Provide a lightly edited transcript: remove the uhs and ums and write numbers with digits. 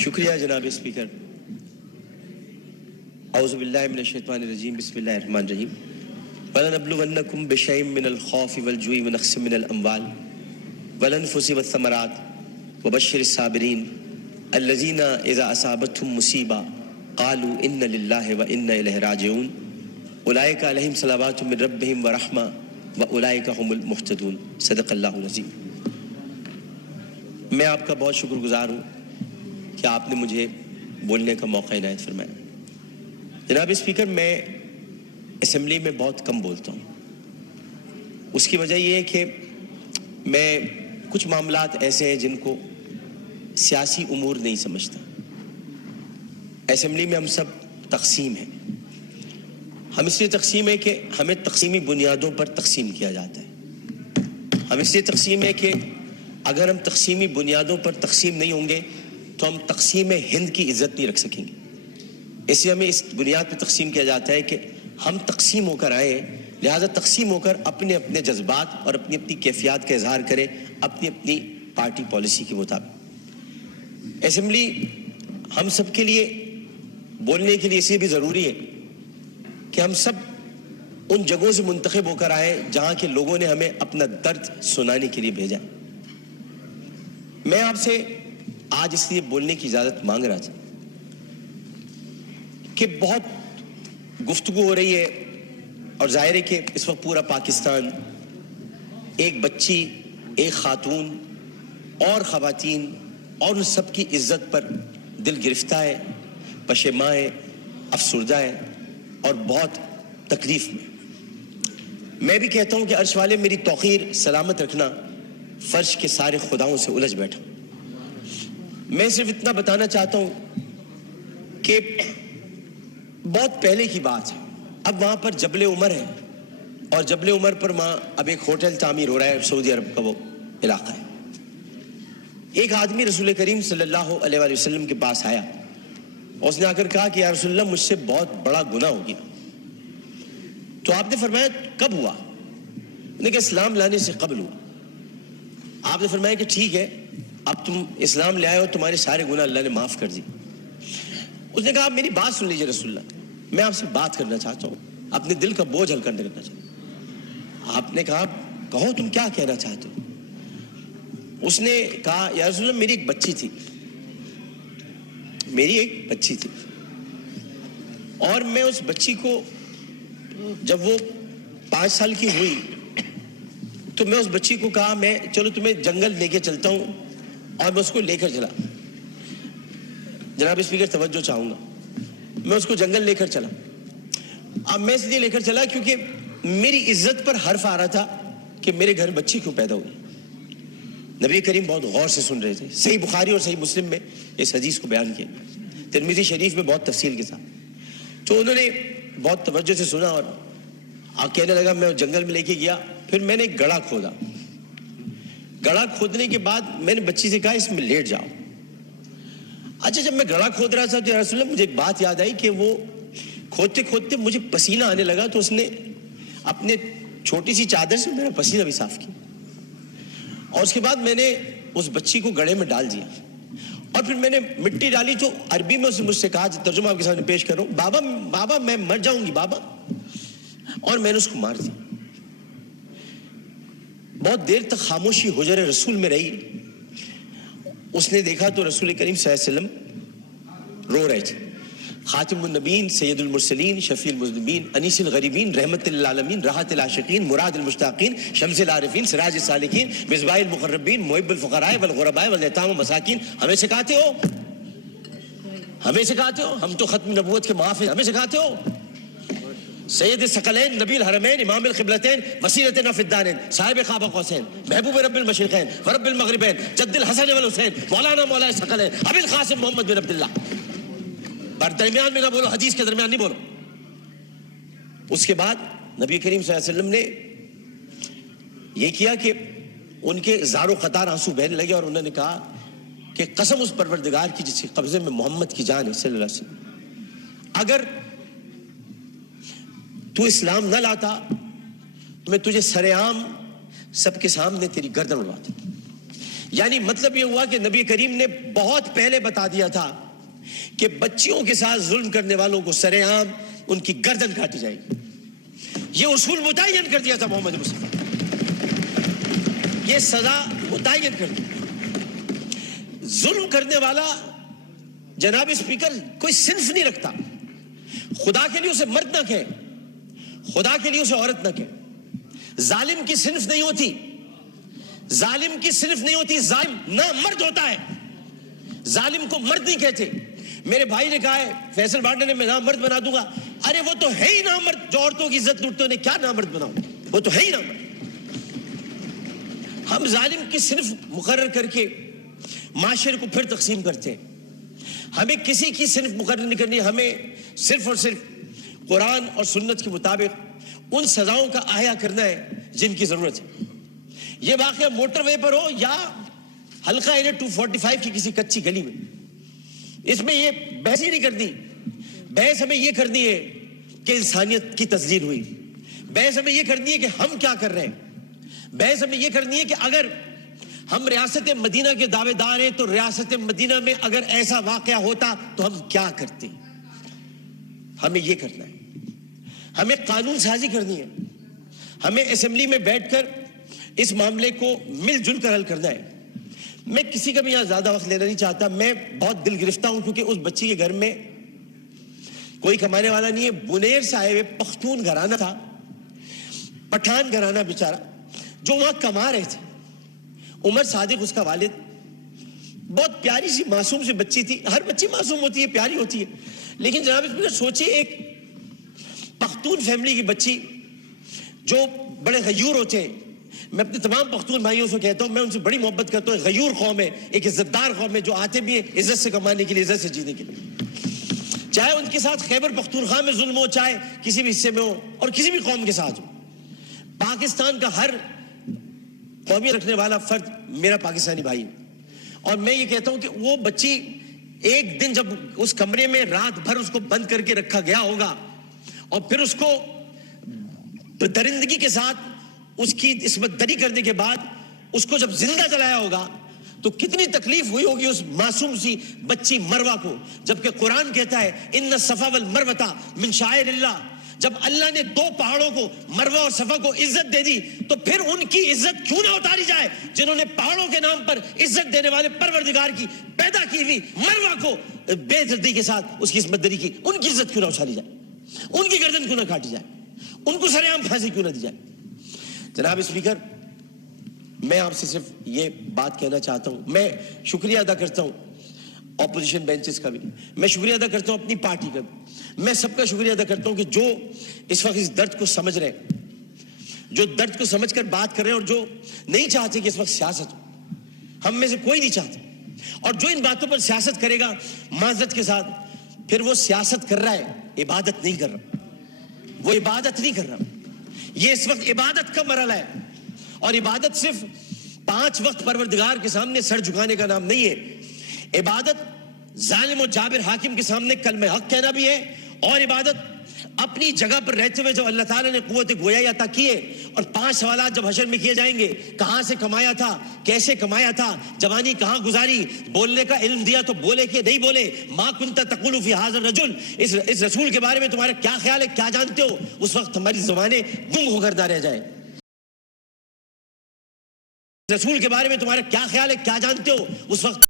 شکریہ جناب اسپیکر. اعوذ باللہ من الشیطان الرجیم بسم اللہ الرحمن الرحیم. وَلَنَبْلُوَنَّكُمْ بِشَيْءٍ مِّنَ الْخَوْفِ وَالْجُوعِ وَنَقْصٍ مِّنَ الْأَمْوَالِ وَالْأَنفُسِ وَالثَّمَرَاتِ وَبَشِّرِ الصَّابِرِينَ الَّذِينَ إِذَا أَصَابَتْهُمْ مُصِيبَةٌ قَالُوا إِنَّ لِلَّهِ وَإِنَّا إِلَيْهِ راجعون أُولَٰئِكَ عَلَيْهِمْ صَلَوَاتٌ مِّن رَّبِّهِمْ وَرَحْمَةٌ وَأُولَٰئِكَ هُمُ الْمُهْتَدُونَ. صدق اللہ العظیم. میں آپ کا بہت شکر گزار ہوں کہ آپ نے مجھے بولنے کا موقع عنایت فرمایا. جناب اسپیکر, میں اسمبلی میں بہت کم بولتا ہوں. اس کی وجہ یہ ہے کہ میں کچھ معاملات ایسے ہیں جن کو سیاسی امور نہیں سمجھتا. اسمبلی میں ہم سب تقسیم ہیں. ہم اس لیے تقسیم ہے کہ ہمیں تقسیمی بنیادوں پر تقسیم کیا جاتا ہے. ہم اس لیے تقسیم ہے کہ اگر ہم تقسیمی بنیادوں پر تقسیم نہیں ہوں گے تو ہم تقسیم ہند کی عزت نہیں رکھ سکیں گے. اس لیے ہمیں اس بنیاد پہ تقسیم کیا جاتا ہے کہ ہم تقسیم ہو کر آئے ہیں, لہذا تقسیم ہو کر اپنے اپنے جذبات اور اپنی اپنی کیفیات کا اظہار کریں اپنی اپنی پارٹی پالیسی کے مطابق. اسمبلی ہم سب کے لیے بولنے کے لیے اس لیے بھی ضروری ہے کہ ہم سب ان جگہوں سے منتخب ہو کر آئے جہاں کے لوگوں نے ہمیں اپنا درد سنانے کے لیے بھیجا. میں آپ سے آج اس لیے بولنے کی اجازت مانگ رہا تھا کہ بہت گفتگو ہو رہی ہے اور ظاہر ہے کہ اس وقت پورا پاکستان ایک بچی, ایک خاتون اور خواتین اور ان سب کی عزت پر دل گرفتہ ہے, پشیماں ہے, افسردہ ہے اور بہت تکلیف میں. میں بھی کہتا ہوں کہ عرش والے میری توقیر سلامت رکھنا, فرش کے سارے خداؤں سے الجھ بیٹھا. میں صرف اتنا بتانا چاہتا ہوں کہ بہت پہلے کی بات ہے, اب وہاں پر جبل عمر ہے اور جبل عمر پر وہاں اب ایک ہوٹل تعمیر ہو رہا ہے, سعودی عرب کا وہ علاقہ ہے. ایک آدمی رسول کریم صلی اللہ علیہ وآلہ وسلم کے پاس آیا, اس نے آ کر کہا کہ یا رسول اللہ مجھ سے بہت بڑا گناہ ہو گیا. تو آپ نے فرمایا کب ہوا؟ انہوں نے کہا اسلام لانے سے قبل ہوا. آپ نے فرمایا کہ ٹھیک ہے, اب تم اسلام لے آئے ہو, تمہارے سارے گناہ اللہ نے معاف کر دی. اس نے کہا آپ میری بات سن لیجئے رسول اللہ, میں آپ سے بات کرنا چاہتا ہوں, اپنے دل کا بوجھ ہلکا کرنا چاہتا ہوں. آپ نے کہا کہو تم کیا کہنا چاہتے ہو؟ اس نے کہا یا رسول اللہ میری ایک بچی تھی اور میں اس بچی کو جب وہ 5 سال کی ہوئی تو میں اس بچی کو کہا میں چلو تمہیں جنگل لے کے چلتا ہوں, اور میں اس کو لے کر چلا. جناب اسپیکر توجہ چاہوں گا, میں اس کو جنگل لے کر چلا. اب میں اس لیے لے کر چلا کیونکہ میری عزت پر حرف آ رہا تھا کہ میرے گھر بچی کیوں پیدا ہوئی. نبی کریم بہت غور سے سن رہے تھے. صحیح بخاری اور صحیح مسلم میں اس حدیث کو بیان کیا, ترمذی شریف میں بہت تفصیل کے ساتھ. تو انہوں نے بہت توجہ سے سنا اور کہنے لگا. میں جنگل میں لے کے گیا, پھر میں نے ایک گڑھا کھودا. گڑھا کھودنے کے بعد میں نے بچی سے کہا اس میں لیٹ جاؤ. اچھا جب میں گڑھا کھود رہا تھا تو یا رسول اللہ مجھے ایک بات یاد آئی کہ وہ کھودتے کھودتے مجھے پسینہ آنے لگا, تو اس نے اپنے چھوٹی سی چادر سے میرا پسینہ بھی صاف کیا, اور اس کے بعد میں نے اس بچی کو گڑھے میں ڈال دیا, اور پھر میں نے مٹی ڈالی. تو عربی میں اسے مجھ سے کہا, ترجمہ آپ کے سامنے پیش کر رہا ہوں, بابا میں مر جاؤں گی بابا, اور میں نے اس کو مار دیا. بہت دیر تک خاموشی حجر رسول میں رہی. اس نے دیکھا تو رسول کریم صلی اللہ علیہ وسلم رو رہے تھے. خاتم النبیین, سید المرسلین, شفیع المذنبین, انیس الغریبین, رحمت للعالمین, راحت العاشقین, مراد المشتاقین, شمس العارفین, سراج السالکین, مصباح المقربین, محب الفقراء والغرباء والیتام والمساکین. ہمیں سکھاتے ہو, ہم تو ختم نبوت کے محافظ, ہمیں سکھاتے ہو. سید الثقلین, نبی الحرمین, امام القبلتین, وسیلتنا فی الدارین, صاحب قاب قوسین, محبوب رب المشرقین ورب المغربین, جد الحسن والحسین, مولانا مولا الثقلین, ابی القاسم محمد بن عبداللہ. پر درمیان میں نہ بولو, حدیث کے درمیان نہیں بولو. اس کے بعد نبی کریم صلی اللہ علیہ وسلم نے یہ کیا کہ ان کے زار و قطار آنسو بہنے لگے, اور انہوں نے کہا کہ قسم اس پروردگار کی جس کے قبضے میں محمد کی جان ہے صلی اللہ علیہ وسلم, اگر تو اسلام نہ لاتا تو میں تجھے سر عام سب کے سامنے تیری گردن اڑواتا. یعنی مطلب یہ ہوا کہ نبی کریم نے بہت پہلے بتا دیا تھا کہ بچیوں کے ساتھ ظلم کرنے والوں کو سرے عام ان کی گردن کاٹی جائے گی. یہ اصول متعین کر دیا تھا محمد مصطفیٰ, یہ سزا متعین کر دی. ظلم کرنے والا جناب اسپیکر کوئی صنف نہیں رکھتا. خدا کے لیے اسے مرد نہ کہے, خدا کے لیے اسے عورت نہ کہے. ظالم کی صنف نہیں ہوتی, ظالم کی صنف نہیں ہوتی, ظالم نہ مرد ہوتا ہے. ظالم کو مرد نہیں کہتے. میرے بھائی نے کہا ہے فیصل بانڈے نے میں نامرد بنا دوں گا. ارے وہ تو ہے ہی نامرد, جو عورتوں کی عزت لوٹتے انہیں کیا نامرد بناؤ, وہ تو ہے ہی نامرد. ہم ظالم کی صنف مقرر کر کے معاشرے کو پھر تقسیم کرتے ہیں. ہمیں کسی کی صنف مقرر نہیں کرنی, ہمیں صرف اور صرف قرآن اور سنت کے مطابق ان سزاؤں کا احیا کرنا ہے جن کی ضرورت ہے. یہ واقعہ موٹر وے پر ہو یا حلقہ 245 کی کسی کچی گلی میں, اس میں یہ بحث ہی نہیں کرنی. بحث ہمیں یہ کرنی ہے کہ انسانیت کی تزلیل ہوئی. بحث ہمیں یہ کرنی ہے کہ ہم کیا کر رہے ہیں. بحث ہمیں یہ کرنی ہے کہ اگر ہم ریاست مدینہ کے دعوے دار ہیں تو ریاست مدینہ میں اگر ایسا واقعہ ہوتا تو ہم کیا کرتے. ہمیں یہ کرنا ہے. ہمیں قانون سازی کرنی ہے. ہمیں اسمبلی میں بیٹھ کر اس معاملے کو مل جل کر حل کرنا ہے. میں کسی کا بھی یہاں زیادہ وقت لینا نہیں چاہتا. میں بہت دل گرفتہ ہوں کیونکہ اس بچی کے گھر میں کوئی کمانے والا نہیں ہے. بنیر صاحب پختون گھرانہ تھا, پٹھان گھرانہ بیچارہ, جو وہاں کما رہے تھے. عمر صادق اس کا والد. بہت پیاری سی معصوم سی بچی تھی. ہر بچی معصوم ہوتی ہے, پیاری ہوتی ہے, لیکن جناب اس میں سوچیے ایک پختون فیملی کی بچی جو بڑے غیور ہوتے ہیں. میں اپنے تمام پختون بھائیوں سے کہتا ہوں, میں ان سے بڑی محبت کرتا ہوں. غیور قوم ہے, ایک عزت دار قوم ہے, جو آتے بھی ہیں عزت سے کمانے کے لیے, عزت سے جینے کے لیے. چاہے ان کے ساتھ خیبر پختونخوا میں ظلم ہو, چاہے کسی بھی حصے میں ہو, اور کسی بھی قوم کے ساتھ ہو. پاکستان کا ہر قومی رکھنے والا فرد میرا پاکستانی بھائی ہے. اور میں یہ کہتا ہوں کہ وہ بچی ایک دن جب اس کمرے میں رات بھر اس کو بند کر کے رکھا گیا ہوگا اور پھر اس کو درندگی کے ساتھ اس کی عصمت دری کرنے کے بعد اس کو جب زندہ جلایا ہوگا تو کتنی تکلیف ہوئی ہوگی اس معصوم سی بچی مروہ کو. جبکہ قرآن کہتا ہے ان الصفا والمروہ من شعائر اللہ. جب اللہ نے دو پہاڑوں کو مروہ اور صفا کو عزت دے دی تو پھر ان کی عزت کیوں نہ اتاری جائے جنہوں نے پہاڑوں کے نام پر عزت دینے والے پروردگار کی پیدا کی ہوئی مروہ کو بے دردی کے ساتھ اس کی عصمت دری کی. ان کی عزت کیوں نہ اچھالی جائے, ان کی گردن کیوں نہ کاٹی جائے, ان کو سرے عام پھانسی کیوں نہ دی جائے. جناب اسپیکر, میں آپ سے صرف یہ بات کہنا چاہتا ہوں. میں شکریہ ادا کرتا ہوں اپوزیشن بینچز کا بھی, میں شکریہ ادا کرتا ہوں اپنی پارٹی کا بھی, میں سب کا شکریہ ادا کرتا ہوں کہ جو اس وقت اس درد کو سمجھ رہے ہیں, جو درد کو سمجھ کر بات کر رہے ہیں, اور جو نہیں چاہتے کہ اس وقت سیاست ہو. ہم میں سے کوئی نہیں چاہتا, اور جو ان باتوں پر سیاست کرے گا معذرت کے ساتھ پھر وہ سیاست کر رہا ہے, عبادت نہیں کر رہا. وہ عبادت نہیں کر رہا. یہ اس وقت عبادت کا مرحلہ ہے, اور عبادت صرف 5 وقت پروردگار کے سامنے سر جھکانے کا نام نہیں ہے. عبادت ظالم و جابر حاکم کے سامنے کلمہ حق کہنا بھی ہے, اور عبادت اپنی جگہ پر رہتے ہوئے جو اللہ تعالیٰ نے قوت گویائی عطا کی ہے, اور 5 سوالات جب حشر میں کیے جائیں گے, کہاں سے کمایا تھا, کیسے کمایا تھا, جوانی کہاں گزاری, بولنے کا علم دیا تو بولے کہ نہیں بولے, ما کنت تقول فی ھذا الرجل, اس رسول کے بارے میں تمہارا کیا خیال ہے, کیا جانتے ہو, اس وقت ہماری زبانیں گنگ ہو کر نہ رہ جائیں. رسول کے بارے میں تمہارا کیا خیال ہے, کیا جانتے ہو, اس وقت